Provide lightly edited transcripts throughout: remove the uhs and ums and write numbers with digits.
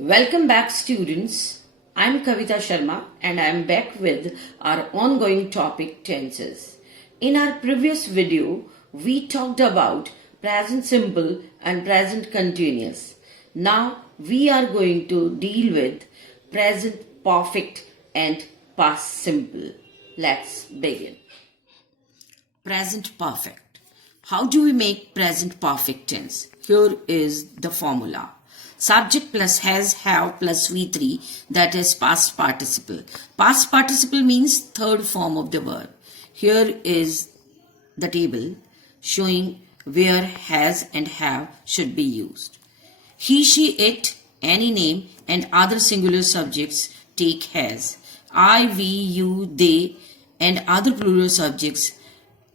Welcome back, students. I'm Kavita Sharma and I'm back with our ongoing topic tenses. In our previous video, we talked about present simple and present continuous. Now we are going to deal with present perfect and past simple. Let's begin. Present perfect. How do we make present perfect tense? Here is the formula. Subject plus has, have plus V3, that is past participle. Past participle means third form of the verb. Here is the table showing where has and have should be used. He, she, it, any name and other singular subjects take has. I, we, you, they and other plural subjects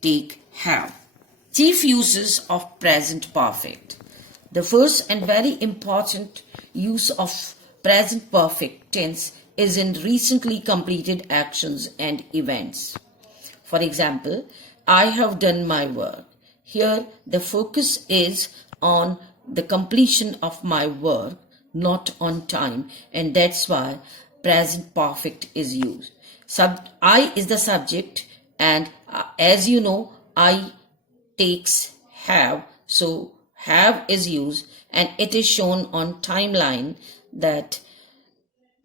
take have. Chief uses of present perfect. The first and very important use of present perfect tense is in recently completed actions and events. For example, I have done my work. Here the focus is on the completion of my work, not on time, and that's why present perfect is used. I is the subject, and as you know, I takes have, so have is used, and it is shown on timeline that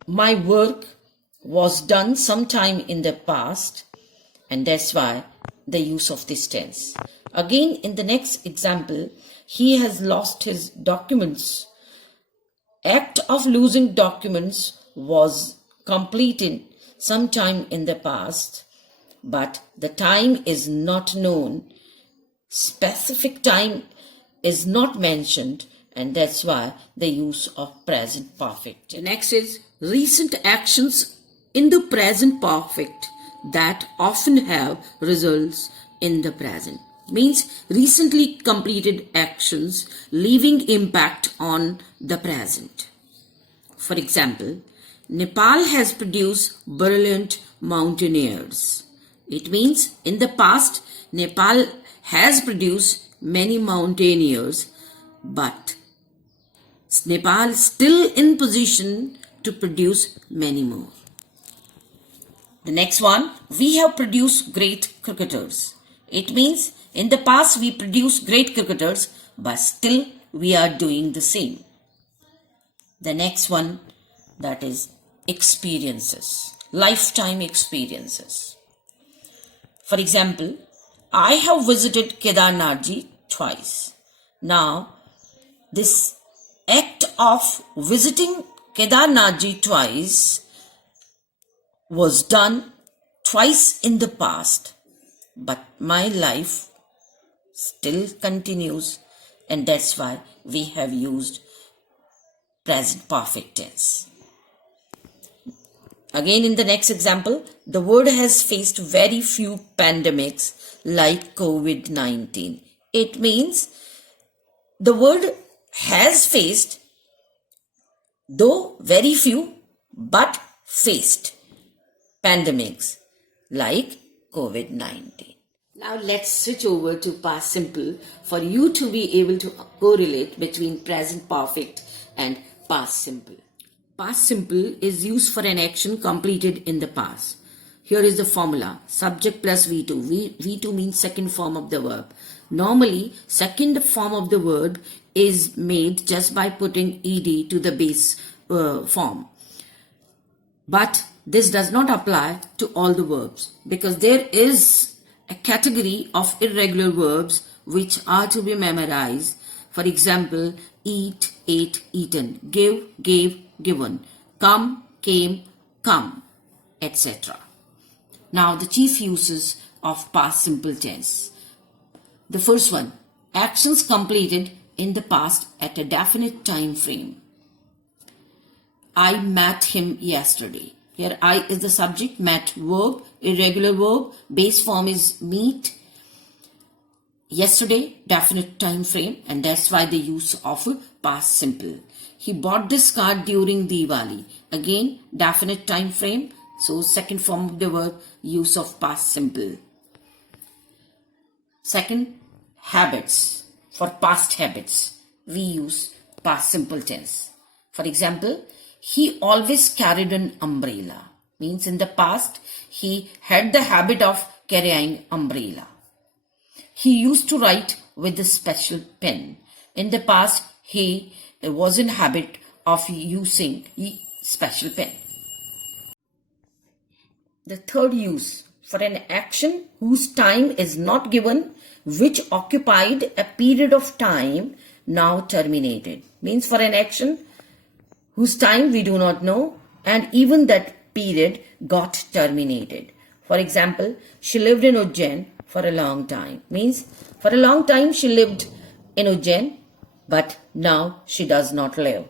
my work was done sometime in the past, and that's why the use of this tense. Again, in the next example, he has lost his documents. Act of losing documents was completed sometime in the past, but the time is not known. Specific time is not mentioned, and that's why the use of present perfect. Next is recent actions in the present perfect that often have results in the present. Means recently completed actions leaving impact on the present. For example, Nepal has produced brilliant mountaineers. It means in the past, Nepal has produced many mountaineers, but Nepal is still in position to produce many more. The next one, we have produced great cricketers. It means in the past we produced great cricketers, but still we are doing the same. The next one, that is experiences, lifetime experiences. For example, I have visited Kedarnathji twice. Now, this act of visiting Kedarnathji twice was done twice in the past, but my life still continues, and that's why we have used present perfect tense. Again, in the next example, the world has faced very few pandemics like COVID-19. It means the world has faced, though very few, but faced pandemics like COVID-19. Now let's switch over to past simple for you to be able to correlate between present perfect and past simple. Past simple is used for an action completed in the past. Here is the formula. Subject plus V2. V2 means second form of the verb. Normally, second form of the verb is made just by putting ed to the base form. But this does not apply to all the verbs, because there is a category of irregular verbs which are to be memorized. For example, eat, ate, eaten, give, gave, given, come, came, come, etc. Now the chief uses of past simple tense. The first one, actions completed in the past at a definite time frame. I met him yesterday. Here I is the subject, met verb, irregular verb, base form is meet. Yesterday, definite time frame, and that's why the use of past simple. He bought this car during Diwali. Again, definite time frame, so second form of the verb, use of past simple. Second, habits. For past habits, we use past simple tense. For example, he always carried an umbrella. Means in the past, he had the habit of carrying umbrella. He used to write with a special pen. In the past, he was in habit of using a special pen. The third use, for an action whose time is not given, which occupied a period of time now terminated. Means for an action whose time we do not know and even that period got terminated. For example, she lived in Ujjain for a long time. Means for a long time she lived in Ujjain, but now she does not live.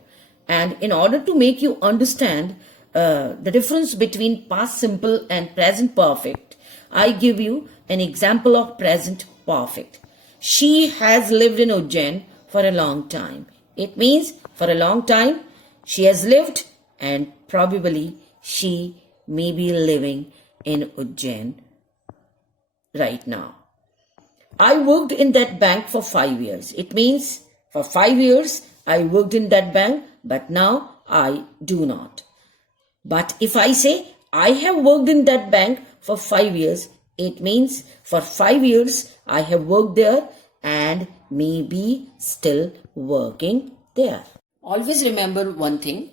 And in order to make you understand the difference between past simple and present perfect, I give you an example of present perfect. She has lived in Ujjain for a long time. It means for a long time she has lived and probably she may be living in Ujjain right now. I worked in that bank for 5 years. It means for 5 years I worked in that bank, but now I do not. But if I say I have worked in that bank for 5 years, it means for 5 years I have worked there and may be still working there. Always remember one thing.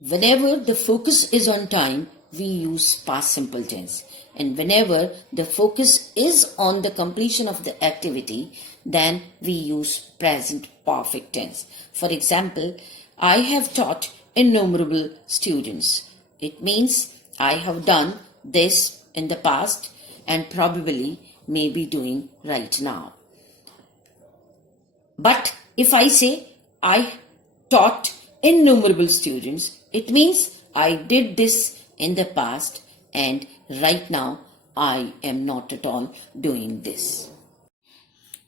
Whenever the focus is on time, we use past simple tense. And whenever the focus is on the completion of the activity, then we use present perfect tense. For example, I have taught innumerable students. It means I have done this in the past and probably may be doing right now. But if I say I taught innumerable students, it means I did this in the past and right now I am not at all doing this.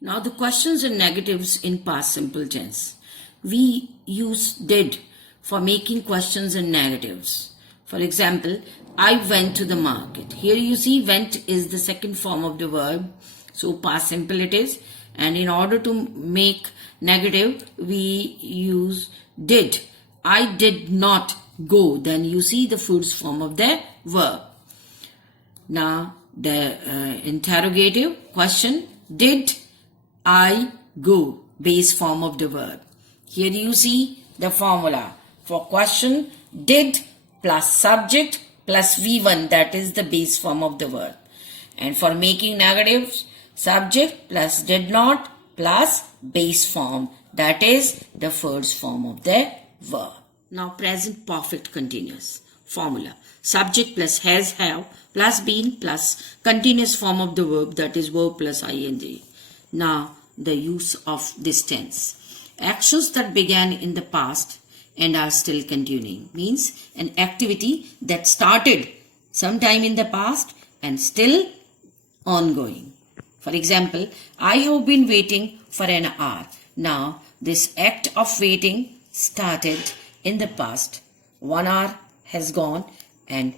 Now the questions and negatives in past simple tense. We use did for making questions and negatives. For example, I went to the market. Here you see went is the second form of the verb. So past simple it is. And in order to make negative, we use did. I did not go. Then you see the first form of the verb. Now the interrogative question, did I go? Base form of the verb. Here you see the formula for question, did plus subject plus V1, that is the base form of the verb. And for making negatives, subject plus did not plus base form, that is the first form of the verb. Now present perfect continuous formula. Subject plus has, have plus been plus continuous form of the verb, that is verb plus ing. Now the use of this tense. Actions that began in the past and are still continuing means an activity that started sometime in the past and still ongoing. For example, I have been waiting for an hour. Now this act of waiting started in the past. 1 hour has gone and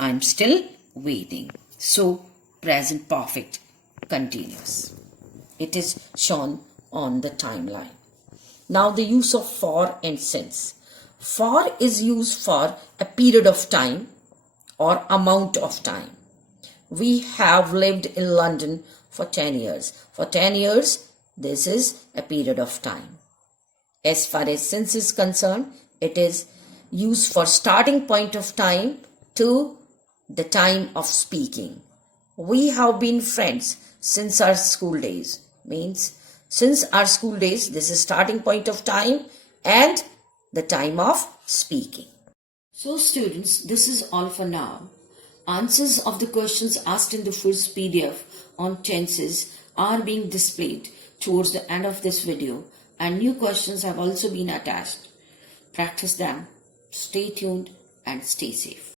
I'm still waiting. So present perfect continuous. It is shown on the timeline. Now the use of for and since. For is used for a period of time or amount of time. We have lived in London for 10 years. For 10 years, this is a period of time. As far as since is concerned, it is used for starting point of time to the time of speaking. We have been friends since our school days. Means since our school days, this is starting point of time and the time of speaking. So students, this is all for now. Answers of the questions asked in the first PDF on tenses are being displayed towards the end of this video, and new questions have also been attached. Practice them. Stay tuned and stay safe.